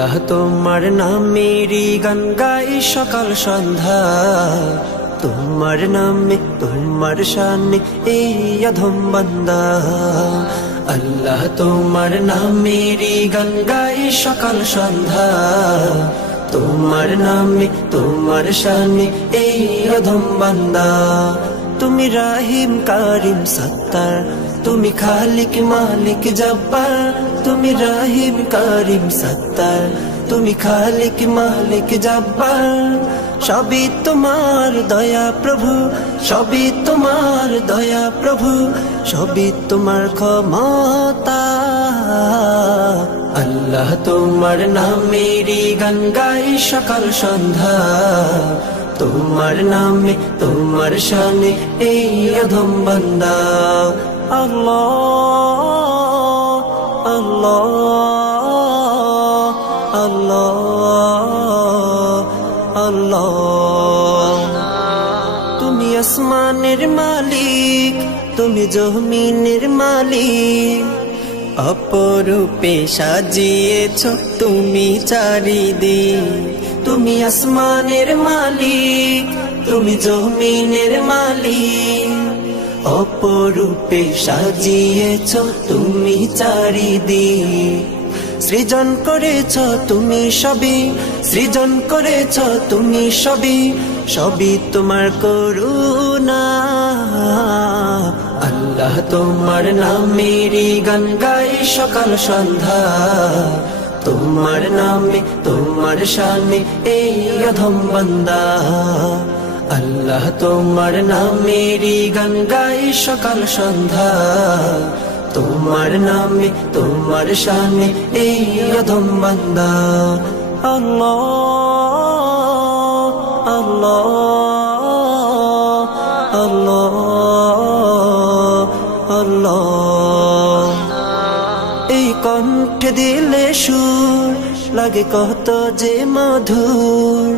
আল্লাহ তোমার নামেরই গান গাই সকাল সন্ধ্যা, তোমার নামে তোমার শানে এই অধম বান্দা। আল্লাহ তোমার নামেরই গান গাই সকাল সন্ধ্যা, তোমার নামে তোমার শানে এই অধম বান্দা। তুমি রাহিম কারিম সত্তার, তুমি খালিক মালিক জব্বার। তুমি রাহিম কারিম সত্তার, তুমি খালিক মালিক জব্বার। সবই তোমার দয়া প্রভু, সবই তোমার দয়া প্রভু, সবই তোমার ক্ষমতা। আল্লাহ তোমার নামেরই গান গাই সকাল সন্ধ্যা, তোমার নামে তোমার শানে এই অধম বান্দা। আল্লাহ আল্লাহ আল্লাহ আল্লাহ। তুমি আসমানের মালিক, তুমি জমিনের মালিক, অপরূপে সাজিয়েছ তুমি চারিদিক। তুমি আসমানের মালিক, তুমি জমিনের মালিক, অপরূপে সাজিয়েছ তুমি চারিদিক। সৃজন করেছ তুমি সবই, সৃজন করেছ তুমি সবই, সবই তোমার করুণা। আল্লাহ তোমার নামেরই গান গাই সকাল সন্ধ্যা, তোমার নামে তোমার শানে এই অধম বান্দা। আল্লাহ তোমার নামেরই গান গাই সকাল সন্ধ্যা, তোমার নামে তোমার শানে এই অধম বান্দা। আল্লাহ আল্লাহ আল্লাহ আল্লাহ। এই কণ্ঠে দিলে সুর লাগে কত যে মধুর,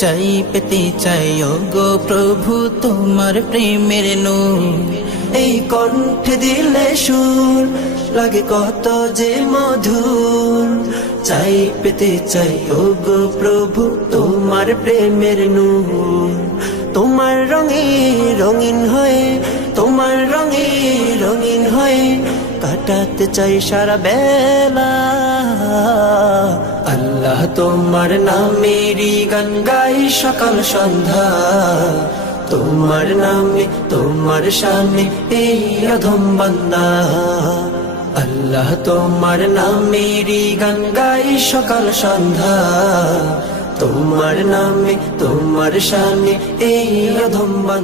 চাই পেতে চাই গো প্রভু তোমার প্রেমের নূর। এই কণ্ঠে দিলে সুর লাগে কত যে মধুর, চাই পেতে চাই গো প্রভু তোমার প্রেমের নূর। তোমার রঙে রঙিন হয়ে, তোমার রঙে রঙিন হয়ে কাটাতে চাই সারা বেলা। আল্লাহ তোমার নামেরই গান গাই সকাল সন্ধ্যা, তোমার নামে তোমার শানে এই অধম বান্দা। আল্লাহ তোমার নামেরই গান গাই সকাল সন্ধ্যা, তোমার নামে তোমার শানে এই অধম বান্দা।